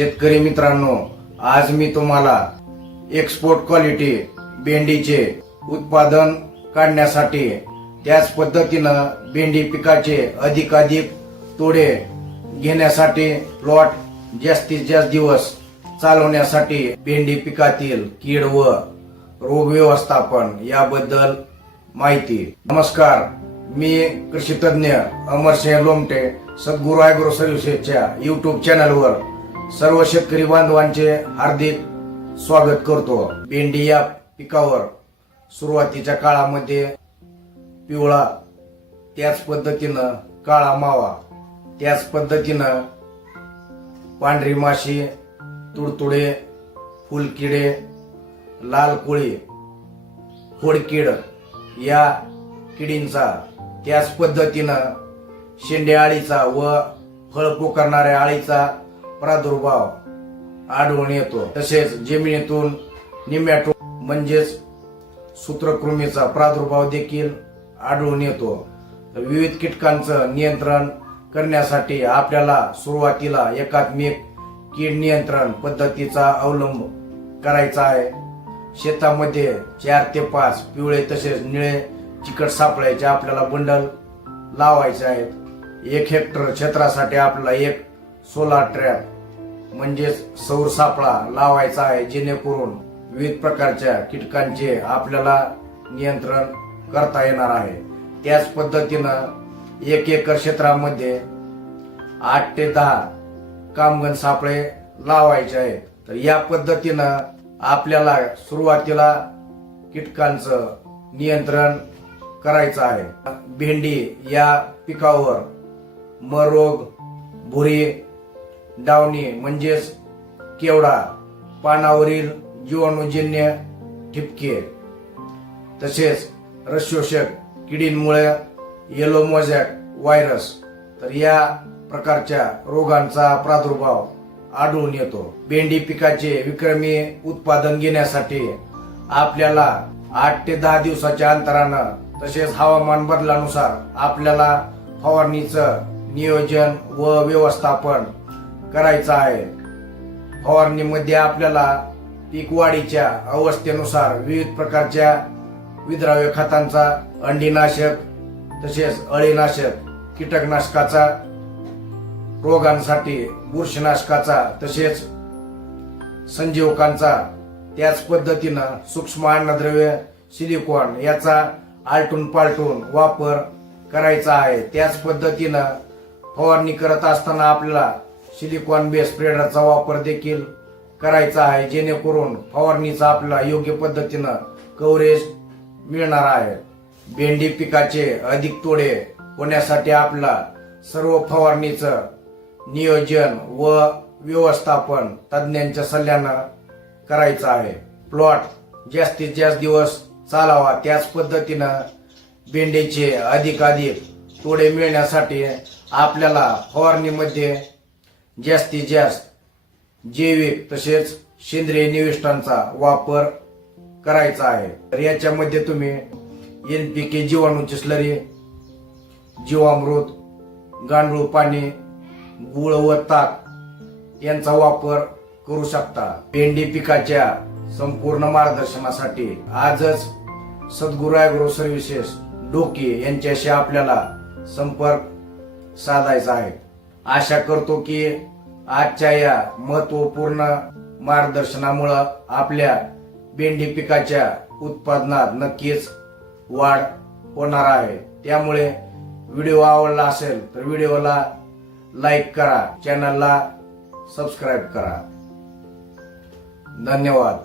शेतकरी मित्रांनो, आज मी तुम्हाला एक्सपोर्ट क्वालिटी भेंडीचे उत्पादन काढण्यासाठी त्याच पद्धतीनं भेंडी पिकाचे अधिकाधिक तोडे घेण्यासाठी प्लॉट जास्तीत जास्त दिवस चालवण्यासाठी भेंडी पिकातील कीड व रोग व्यवस्थापन याबद्दल माहिती। नमस्कार, मी कृषी तज्ञ अमरसिंह लोमटे सद्गुरू ॲग्रो सर्व्हिसेसच्या YouTube चॅनलवर सर्व शेतकरी बांधवांचे हार्दिक स्वागत करतो। भेंडी या पिकावर सुरुवातीच्या काळामध्ये पिवळा, त्याच पद्धतीनं काळा मावा, त्याच पद्धतीनं पांढरी माशी, तुडतुडे, फुलकिडे, लाल कोळी, खोडकीड या किडींचा, त्याच पद्धतीनं शेंडे अळीचा व फळ पोखरणाऱ्या अळीचा प्रादुर्भाव आढळून येतो। तसेच जमिनीतून निमॅटोड म्हणजेच सूत्रकृमीचा प्रादुर्भाव देखील आढळून येतो। विविध कीटकांचं नियंत्रण करण्यासाठी आपल्याला सुरुवातीला एकात्मिक कीड नियंत्रण पद्धतीचा अवलंब करायचा आहे। शेतामध्ये 4 ते 5 पिवळे तसेच निळे चिकट सापळ्याचे आपल्याला बंडल लावायचे आहेत। 1 हेक्टर क्षेत्रासाठी आपल्याला एक सोलार ट्रॅप म्हणजेच सौर सापळा लावायचा आहे, जेणेकरून विविध प्रकारच्या कीटकांचे आपल्याला नियंत्रण करता येणार आहे। त्याच पद्धतीनं 1 एकर क्षेत्रामध्ये 8 ते 10 कामगण सापळे लावायचे आहेत। तर या पद्धतीनं आपल्याला सुरुवातीला कीटकांचं नियंत्रण करायचं आहे। भेंडी या पिकावर मरोग, भुरी, डावणी म्हणजेच केवडा, पानावरील जीवाणूजन्य ठिपके, तसेच रसशोषक किडींमुळे येलो मोझॅक व्हायरस, तर या प्रकारच्या रोगांचा प्रादुर्भाव आढळून येतो। भेंडी पिकाचे विक्रमी उत्पादन घेण्यासाठी आपल्याला 8 ते 10 दिवसाच्या अंतरानं तसेच हवामान बदलानुसार आपल्याला फवारणीचं नियोजन व व्यवस्थापन करायचं आहे। फवारणीमध्ये आपल्याला पीक वाढीच्या अवस्थेनुसार विविध प्रकारच्या विद्राव्य खतांचा, अंडीनाशक तसेच अळीनाशक, कीटकनाशकाचा, रोगांसाठी बुरशीनाशकाचा तसेच संजीवकांचा, त्याच पद्धतीनं सूक्ष्म अन्नद्रव्य सिलिकॉन याचा आलटून पालटून वापर करायचा आहे। त्याच पद्धतीनं फवारणी करत असताना आपल्याला सिलिकॉन बेस स्प्रेडरचा वापर देखील करायचा आहे, जेणेकरून फवारणीचा आपल्याला योग्य पद्धतीनं कव्हरेज मिळणार आहे। भेंडी पिकाचे अधिक तोडे होण्यासाठी आपल्याला सर्व फवारणीचं नियोजन व व्यवस्थापन तज्ञांच्या सल्ल्यानं करायचं आहे। प्लॉट जास्तीत जास्त दिवस चालावा, त्याच पद्धतीनं भेंडीचे अधिकाधिक तोडे मिळण्यासाठी आपल्याला फवारणीमध्ये जास्तीत जास्त जैविक तसेच सेंद्रिय निविष्ठांचा वापर करायचा आहे। तर याच्यामध्ये तुम्ही NPK जीवाणूची स्लरी, जीवामृत, गांडूळ पाणी, गुळ व ताक यांचा वापर करू शकता। भेंडी पिकाच्या संपूर्ण मार्गदर्शनासाठी आजच सद्गुरू ॲग्रो सर्व्हिसेस डोके यांच्याशी आपल्याला संपर्क साधायचा आहे। आशा करतो की आजच्या या महत्वपूर्ण मार्गदर्शनामुळे आपल्या भेंडी पिकाच्या उत्पादनात नक्कीच वाढ होणार आहे। त्यामुळे व्हिडिओ आवडला असेल तर व्हिडिओला लाईक करा, चॅनलला सबस्क्राईब करा। धन्यवाद।